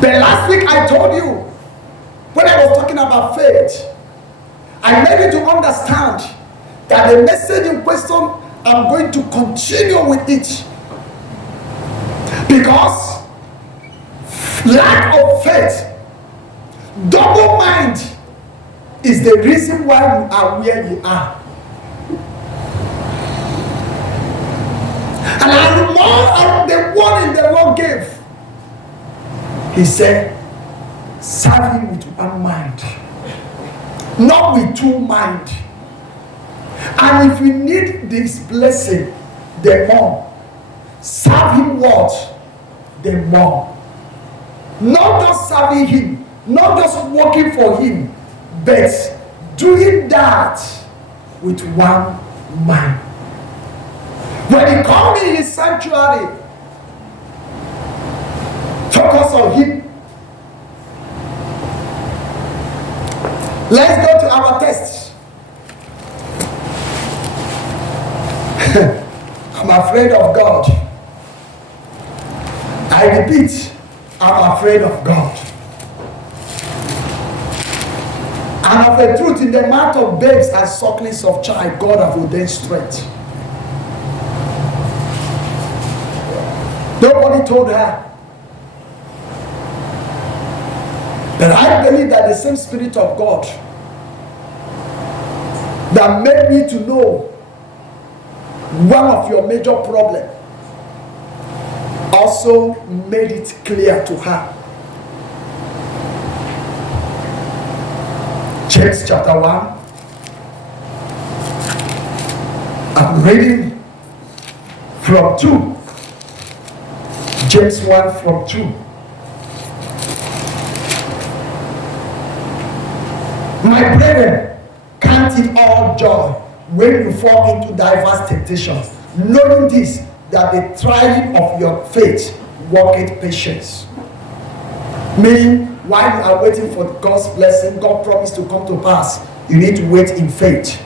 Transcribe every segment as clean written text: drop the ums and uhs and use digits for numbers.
But last week I told you, when I was talking about faith, I made you to understand that the message in question, I'm going to continue with it. Because lack of faith, double mind, is the reason why we are where we are. And as more of the warning the Lord gave, He said, serve Him with one mind, not with two minds. And if we need this blessing, the more, serve Him what? The more. Not just serving Him, not just working for Him, but doing that with one mind. When He called me in His sanctuary, focus on Him. Let's go to our text. I'm afraid of God. I repeat, I'm afraid of God. And of the truth, in the mouth of babes and sucklings of child, God hath ordained strength. Nobody told her. But I believe that the same Spirit of God that made me to know one of your major problems also made it clear to her. James chapter 1. I'm reading from 2. James 1 from 2. My brethren, count it all joy when you fall into diverse temptations, knowing this, that the trying of your faith worketh patience. Meaning, while you are waiting for God's blessing, God promised to come to pass, you need to wait in faith.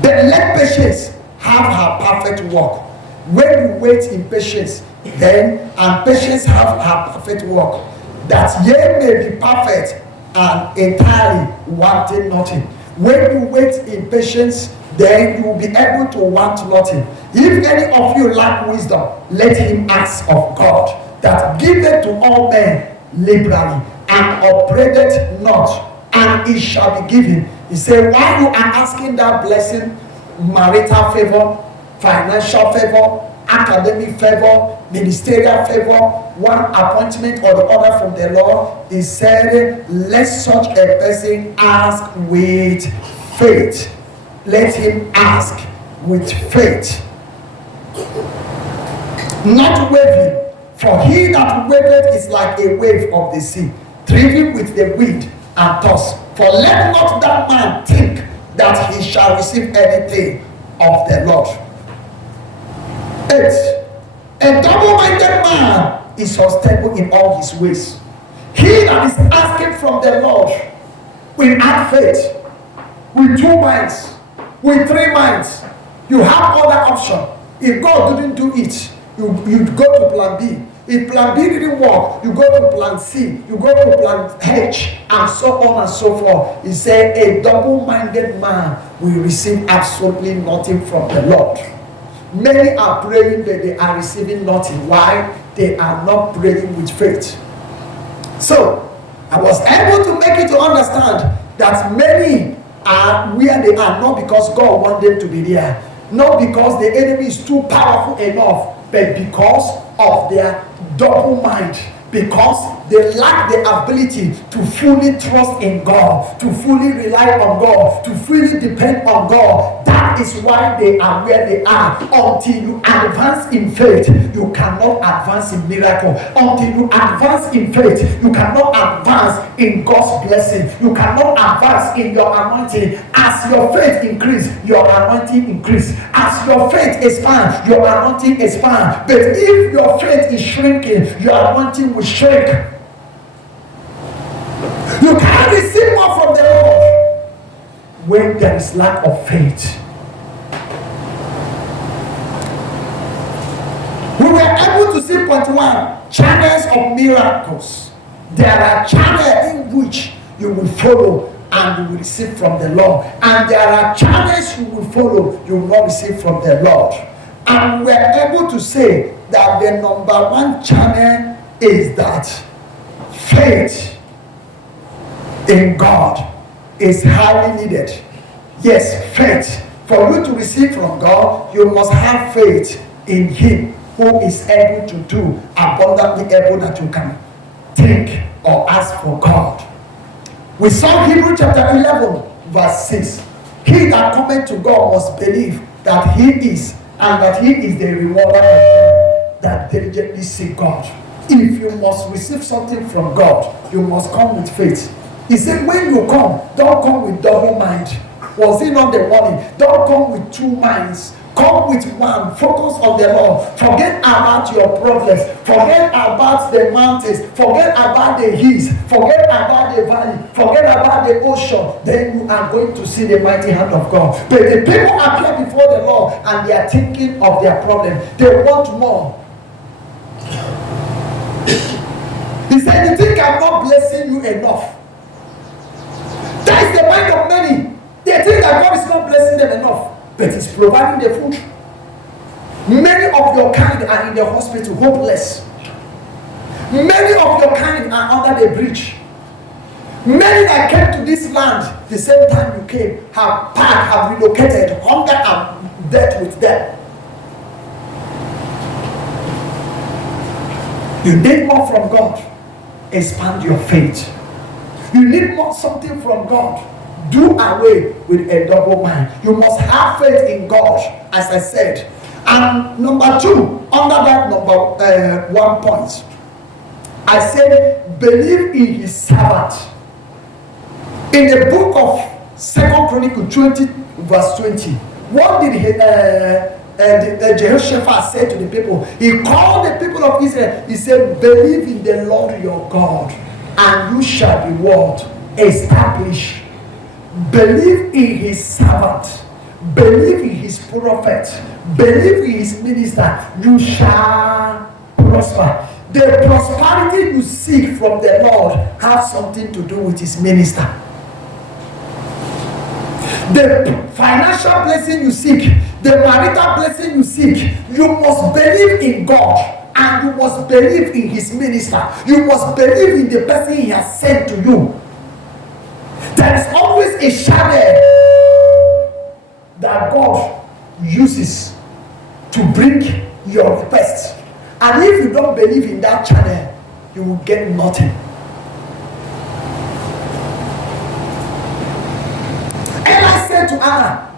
Then let patience have her perfect work. When you wait in patience, then and patience have her perfect work, that ye may be perfect and entirely wanting nothing. When you wait in patience, then you will be able to want nothing. If any of you lack wisdom, let him ask of God, that giveth to all men liberally, and upbraideth not, and it shall be given. He said, while you are asking that blessing, marital favor, financial favor, academic favor, ministerial favor, one appointment or the other from the Lord, he said, let such a person ask with faith. Let him ask with faith, not wavering. For he that waveth is like a wave of the sea, driven with the wind and tossed. For let not that man think that he shall receive anything of the Lord. 8. A double-minded man is unstable in all his ways. He that is asking from the Lord will add faith with 2 minds, with 3 minds. You have other option. If God didn't do it, you go to plan B. If plan B didn't work, you go to plan C, you go to plan H, and so on and so forth. He said, a double-minded man will receive absolutely nothing from the Lord. Many are praying, but they are receiving nothing. Why? They are not praying with faith. So, I was able to make you to understand that many are where they are, not because God wants them to be there, not because the enemy is too powerful enough, but because of their double mind, because they lack the ability to fully trust in God, to fully rely on God, to fully depend on God. That is why they are where they are. Until you advance in faith, you cannot advance in miracle. Until you advance in faith, you cannot advance in God's blessing. You cannot advance in your anointing. As your faith increases, your anointing increases. As your faith expands, your anointing expands. But if your faith is shrinking, your anointing will shrink. You can't receive more from the Lord when there is lack of faith. We were able to see point 1, channels of miracles. There are channels in which you will follow and you will receive from the Lord. And there are channels you will follow, you will not receive from the Lord. And we are able to say that the number one channel is that faith in God is highly needed. Yes, faith. For you to receive from God, you must have faith in Him who is able to do abundantly able that you can think or ask for God. We saw Hebrews chapter 11 verse 6. He that cometh to God must believe that He is, and that He is the rewarder of them that diligently seek God. If you must receive something from God, you must come with faith. He said, when you come, don't come with double mind. Was it not the warning? Don't come with two minds. Come with one. Focus on the Lord. Forget about your problems. Forget about the mountains. Forget about the hills. Forget about the valley. Forget about the ocean. Then you are going to see the mighty hand of God. But the people appear before the Lord and they are thinking of their problem. They want more. He said, you think I'm not blessing you enough? That is the mind of many. They think that God is not blessing them enough, but He's providing the food. Many of your kind are in the hospital, hopeless. Many of your kind are under the bridge. Many that came to this land the same time you came have packed, have relocated, hunger and death with them. You need more from God. Expand your faith. You need more something from God. Do away with a double mind. You must have faith in God, as I said. And number two, under that number 1 point, I said, believe in His servant. In the book of 2 Chronicles 20, verse 20, what did Jehoshaphat say to the people? He called the people of Israel. He said, believe in the Lord your God, and you shall be what? Established. Believe in His servant. Believe in His prophet. Believe in His minister. You shall prosper. The prosperity you seek from the Lord has something to do with His minister. The financial blessing you seek, the marital blessing you seek, you must believe in God, and you must believe in His minister. You must believe in the person He has sent to you. There is always a channel that God uses to bring your request. And if you don't believe in that channel, you will get nothing. Eli said to Anna,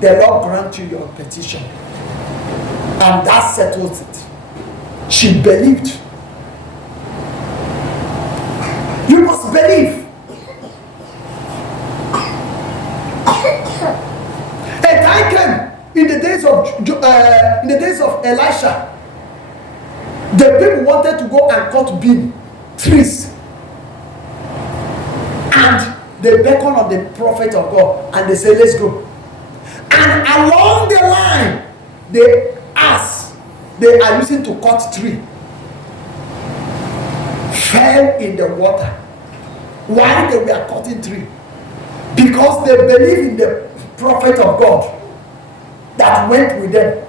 the Lord grant you your petition. And that settles it. She believed. You must believe. A time came in the days of Elisha. The people wanted to go and cut bean trees, and they beckoned on the prophet of God, and they said, "Let's go." And along the line, the ass they are using to cut tree fell in the water while they were cutting tree, because they believe in the prophet of God that went with them.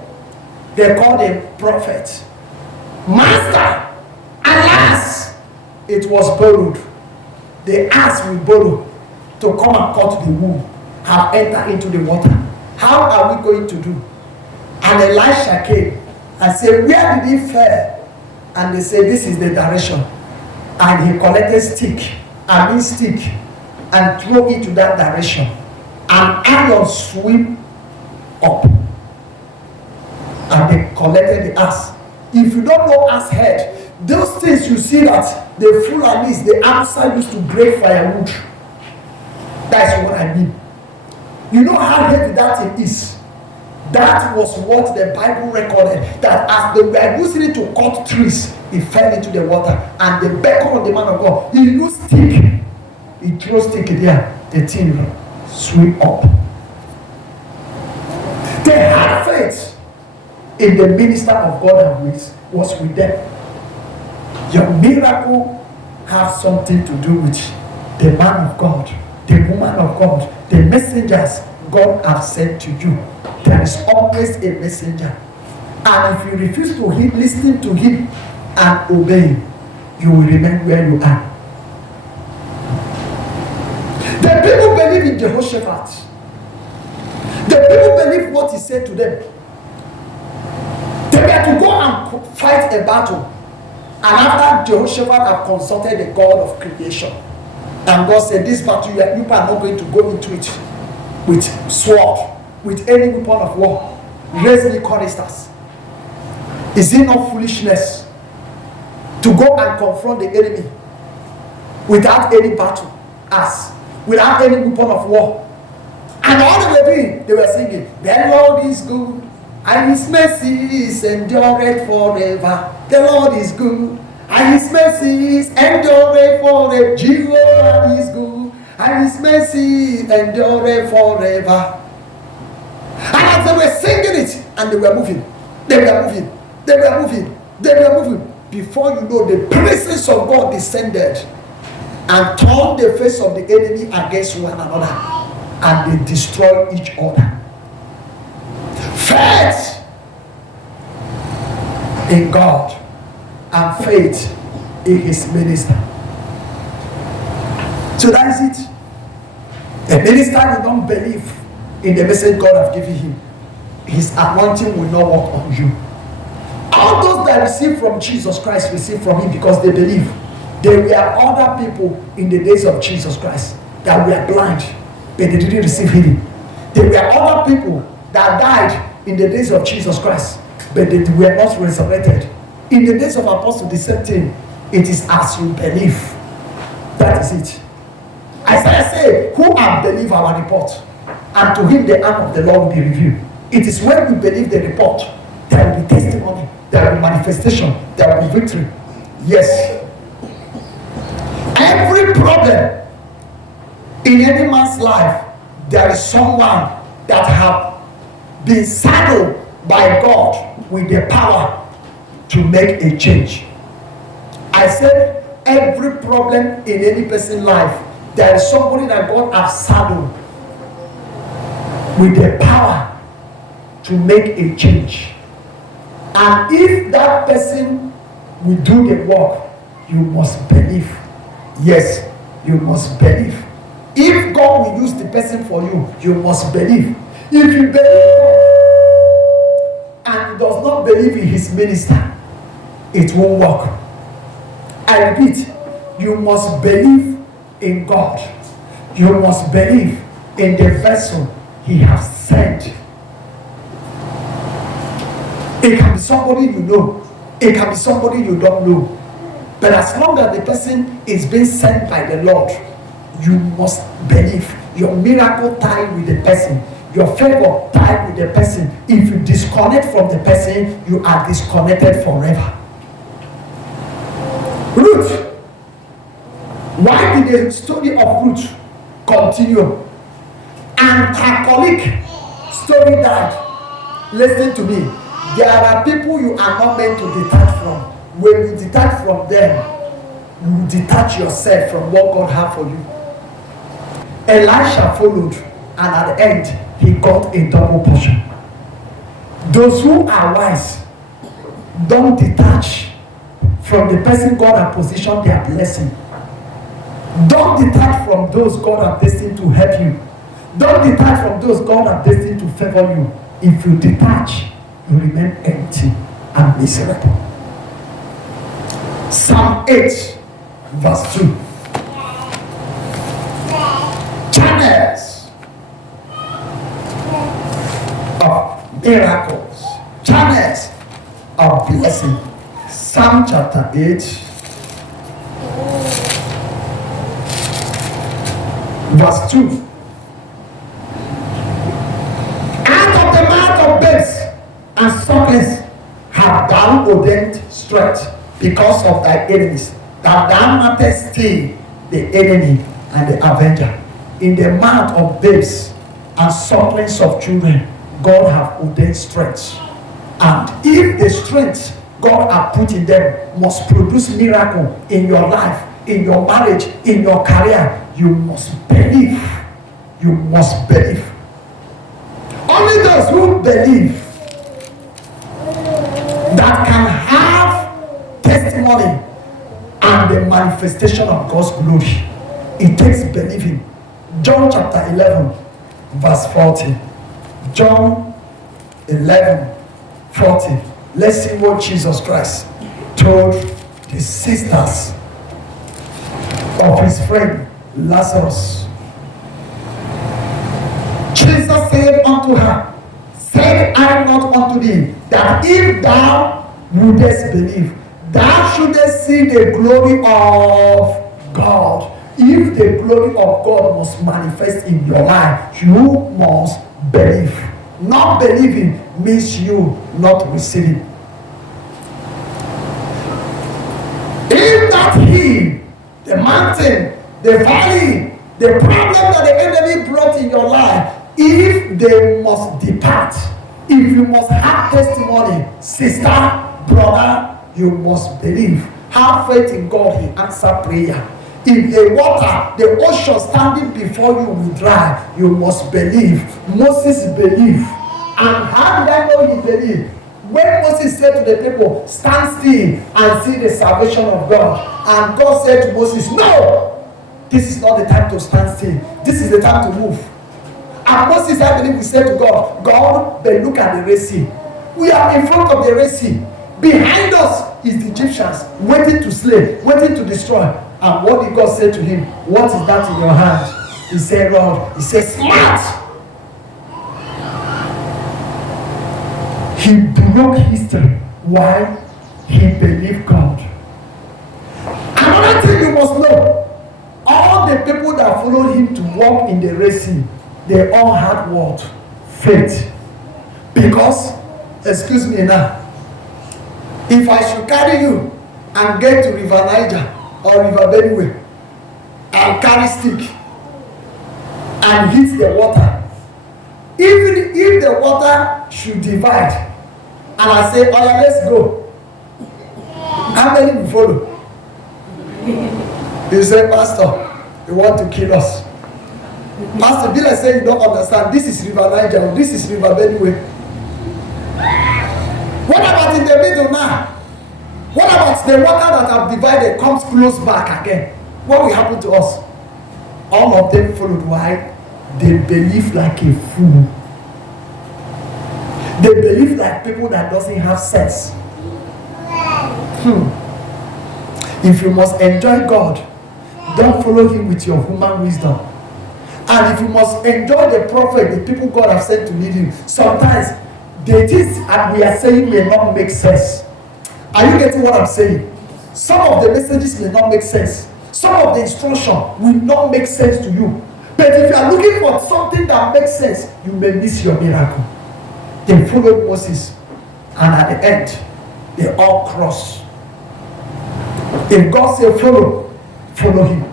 They called him prophet. Master, alas, it was borrowed. The ass we borrow to come and cut the wool have entered into the water. How are we going to do? And Elisha came and said, where did he fall? And they said, this is the direction. And he collected stick and threw it to that direction. And iron sweep up. And they collected the ass. If you don't know ass head, those things you see that the Fulanis, the outside used to break firewood. That's what I mean. You know how heavy that thing is. That was what the Bible recorded. That as they were using it to cut trees, it fell into the water. And the beckoned of the man of God, he used stick. He threw stick there. The thing sweep up. They had faith in the minister of God and was with them. Your miracle have something to do with the man of God, the woman of God, the messengers God has sent to you. There is always a messenger. And if you refuse to listen to him and obey, you will remain where you are. The people believe in Jehoshaphat. The people believe what he said to them. They were to go and fight a battle. And after Jehoshaphat had consulted the God of creation, and God said, this battle, you are not going to go into it with sword, with any weapon of war. Raise me choristers. Is it not foolishness to go and confront the enemy without any battle, without any weapon of war? And all they were doing, they were singing, the Lord is good, and his mercies endureth forever. The Lord is good, and his mercies endureth forever. Jehovah is good, and his mercies endureth forever. And as they were singing it, and they were moving, before you know, the presence of God descended and turned the face of the enemy against one another, and they destroyed each other. Faith in God and faith in his minister. So that is it. A minister who don't believe in the message God has given him, his anointing will not work on you. All those that receive from Jesus Christ receive from him because they believe. There were other people in the days of Jesus Christ that were blind, but they didn't receive healing. There were other people that died in the days of Jesus Christ, but they were not resurrected. In the days of apostles, the same thing. It is as you believe. That is it. Isaiah said, who have believed our report? And to him the arm of the Lord will be revealed. It is when we believe the report, there will be testimony, there will be manifestation, there will be victory. Yes. Every problem in any man's life, there is someone that have been saddled by God with the power to make a change. I said every problem in any person's life, there is somebody that God has saddled with the power to make a change. And if that person will do the work, you must believe. Yes, you must believe. If God will use the person for you, you must believe. If you believe and does not believe in his minister, it won't work. I repeat, you must believe in God. You must believe in the vessel he has sent. It can be somebody you know. It can be somebody you don't know. But as long as the person is being sent by the Lord, you must believe. Your miracle tied with the person. Your favor tied with the person. If you disconnect from the person, you are disconnected forever. Ruth. Why did the story of Ruth continue? And her colleague story died. Listen to me. There are people you are not meant to detach from. When you detach from them, you detach yourself from what God has for you. Elisha followed, and at the end, he got a double portion. Those who are wise don't detach from the person God has positioned their blessing. Don't detach from those God has destined to help you. Don't detach from those God has destined to favor you. If you detach, you remain empty and miserable. Psalm 8, verse 2. Channels of miracles, channels of blessing. Psalm chapter 8, verse 2. Out of the mouth of babes and sucklings have thou ordained strength because of thy enemies, that thou mightest stay the enemy and the avenger. In the mouth of babes and sucklings of children, God have ordained strength. And if the strength God has put in them must produce miracle in your life, in your marriage, in your career, you must believe. You must believe. Only those who believe that can have testimony and the manifestation of God's glory. It takes believing. John chapter 11, verse 40. John 11, 40. Let's see what Jesus Christ told the sisters of his friend Lazarus. Jesus said unto her, said I not unto thee, that if thou wouldest believe, thou shouldest see the glory of God. If the glory of God must manifest in your life, you must believe. Not believing means you not receiving. If that hill, the mountain, the valley, the problem that the enemy brought in your life, if they must depart, if you must have testimony, sister, brother, you must believe. Have faith in God, he answers prayer. If the water, the ocean standing before you will dry, you must believe. Moses believed. And how did I know he believed? When Moses said to the people, stand still and see the salvation of God. And God said to Moses, no, this is not the time to stand still. This is the time to move. And Moses, I believe, he said to God, God, but look at the Red Sea. We are in front of the Red Sea. Behind us is the Egyptians, waiting to slay, waiting to destroy. And what did God say to him? What is that in your hand? He said, rod. He said, smart. He broke history. Why? He believed God. Another thing you must know, all the people that followed him to walk in the Red Sea, they all had what? Faith. Because, excuse me now, if I should carry you and get to River Niger or River Benue and carry stick and hit the water, even if the water should divide and I say, oh yeah, let's go, how many will follow? You say, Pastor, you want to kill us. Pastor Bila said, you don't understand, this is River Niger, this is River Benue. What about in the middle now? What about the water that have divided comes close back again? What will happen to us? All of them followed. Why? They believe like a fool. They believe like people that doesn't have sense. If you must enjoy God, don't follow him with your human wisdom. And if you must enjoy the prophet, the people God has sent to lead you, sometimes the things we are saying may not make sense. Are you getting what I'm saying? Some of the messages may not make sense. Some of the instruction will not make sense to you. But if you are looking for something that makes sense, you may miss your miracle. They followed Moses, and at the end, they all crossed. If God said follow, follow him.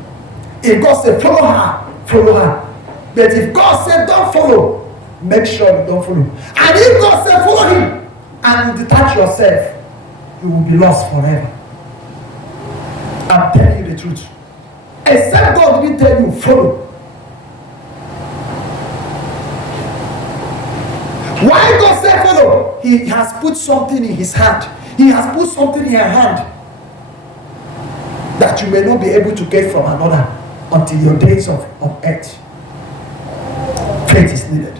If God said follow her, follow her. But if God said don't follow, make sure you don't follow. And if God said follow him, and you detach yourself, you will be lost forever. I'm telling you the truth. Except God didn't tell you follow. Why God said follow? He has put something in his hand. He has put something in your hand that you may not be able to get from another until your days of earth. Faith is needed.